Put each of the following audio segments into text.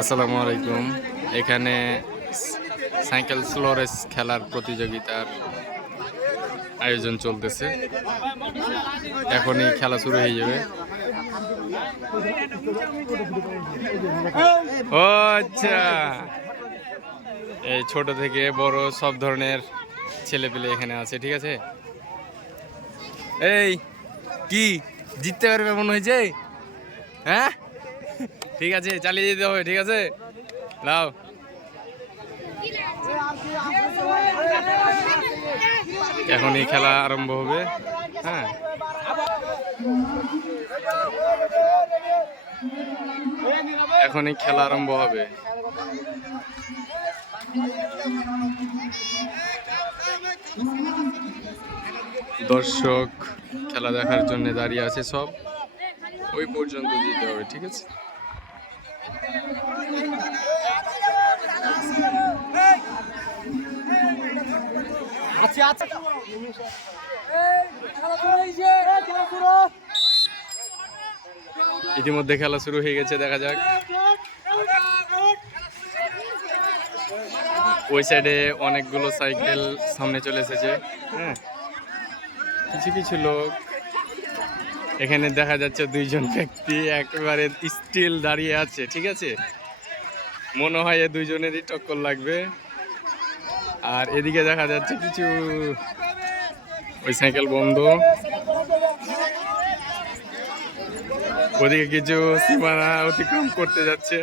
আসসালামু আলাইকুম। এখানে সাইকেল স্লো রেস খেলার প্রতিযোগিতার আয়োজন চলতেছে। এখনই খেলা শুরু হয়ে যাবে। ও আচ্ছা, এই ছোট থেকে বড় সব ধরনের ছেলেপেলে এখানে আছে। ঠিক আছে, এই কি জিততে পারবে মনে হয়েছে? হ্যাঁ, ঠিক আছে, চালিয়ে যেতে হবে। ঠিক আছে, লাও। এখনই খেলা আরম্ভ হবে। হ্যাঁ, এখনই খেলা আরম্ভ হবে। দর্শক খেলা দেখার জন্য দাঁড়িয়ে আছে, সব ওই পর্যন্ত যেতে হবে। ঠিক আছে, ইতিমধ্যে খেলা শুরু হয়ে গেছে, দেখা যাক। ওই সাইডে অনেকগুলো সাইকেল সামনে চলে এসেছে। হ্যাঁ, কিছু কিছু লোক এখানে দেখা যাচ্ছে, দুইজন ব্যক্তি একেবারে স্টিল দাঁড়িয়ে আছে। ঠিক আছে, মনে হয় এ দুইজনেরই টক্কর লাগবে। আর এদিকে দেখা যাচ্ছে কিছু ওই সাইকেল বন্ধ, ওদিকে কিছু সীমানা অতিক্রম করতে যাচ্ছে।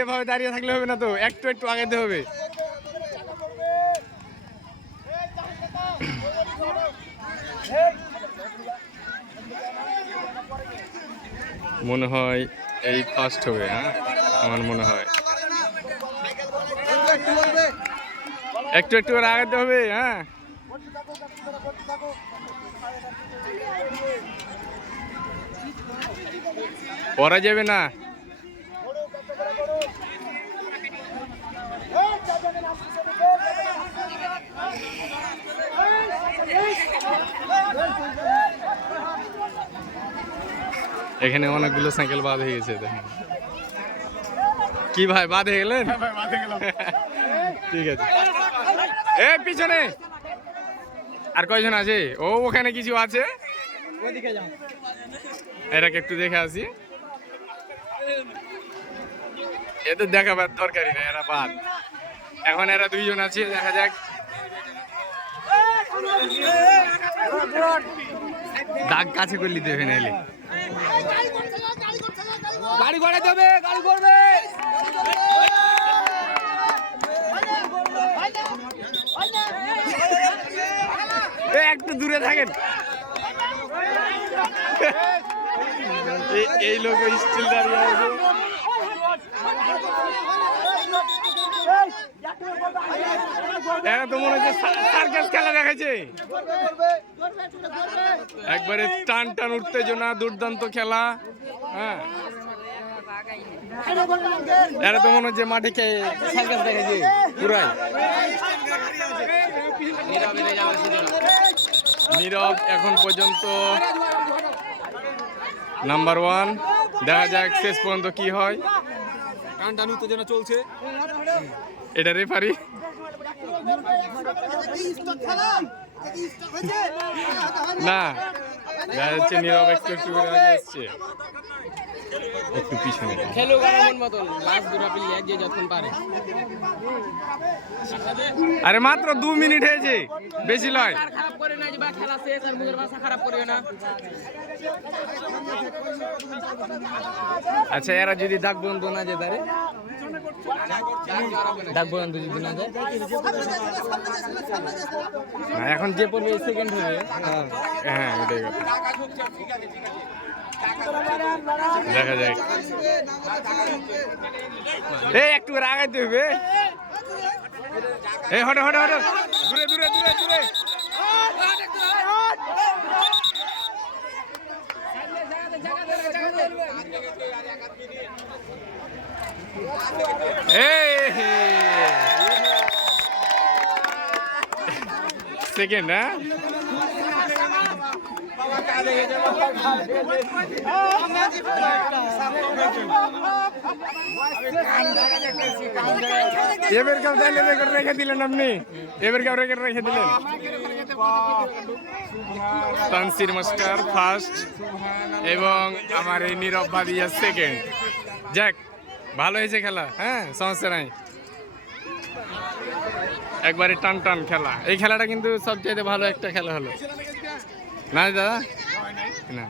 এভাবে দাঁড়িয়ে থাকলে হবে না তো, একটু একটু আগাতে হবে। মনে হয় এই ফার্স্ট হবে। হ্যাঁ, আমার মনে হয় একটু একটু করে আগাতে হবে। হ্যাঁ, পরা যাবে না। এখানে অনেকগুলো সাইকেল বাদ হয়ে গেছে। দেখেন কি ভাই, বাদ হয়ে গেলেন? ঠিক আছে, পিছনে আর কয়জন আছে? ওখানে কিছু আছে, এটাকে একটু দেখে আসি। এদের দেখাবার দরকারই না, এরা বাদ। এখন এরা দুইজন আছে, দেখা যাক। দাগ কাছে করলি দেবে না, এলে গাড়ি ঘোড়া যাবে, গাড়ি করবে। একটু দূরে থাকেন। এই লোক স্টিল দাঁড়িয়ে আছে। এরা তো মনে হচ্ছে সার্কাস খেলা দেখাচ্ছে। একবারে টান টান উত্তেজনা, দুর্দান্ত খেলা। হ্যাঁ, এরা তো মনে হচ্ছে মাঠে সার্কাস দেখাচ্ছে পুরাই। নীরব এখন পর্যন্ত নাম্বার 1। দেখা যাক শেষ পর্যন্ত কি হয়। টান টান উত্তেজনা চলছে। এটা রেফারি। না, দেখা যাচ্ছে নীরব একটু একটু করে আগে আসছে, একটু পিছনে। খেলো গরমের মতন লাস্ট দুটা পিল এক যে যতক্ষণ পারে। আরে মাত্র 2 মিনিট হয়েছে, বেশি নয়। খারাপ করে না, যে বা খেলা শেষ আর মুখের ভাষা খারাপ করিও না। আচ্ছা, এরা যদি দাগ বন্ধ না যায়, তারে দাগ বন্ধ যদি না যায়, এখন যে পড়বে সেকেন্ড হবে। হ্যাঁ, এটাই কথা। দেখা যায়, একটু করে আগাইতে হবে। হটো হটো হটো, দূরে দূরে দূরে দূরে। সেকেন্ড, হ্যাঁ, এবার কাউ তাহলে রেকর্ড রেখে দিলেন আপনি, এবার কাউ রেকর্ড রেখে দিলেন। তানসির মাস্টার ফার্স্ট এবং আমার এই নীরব ভাদিয়া সেকেন্ড। যাক, ভালো হয়েছে খেলা, হ্যাঁ সমস্যা নাই। একবারে টান টান খেলা। এই খেলাটা কিন্তু সবচেয়ে ভালো একটা খেলা হলো না দাদা? না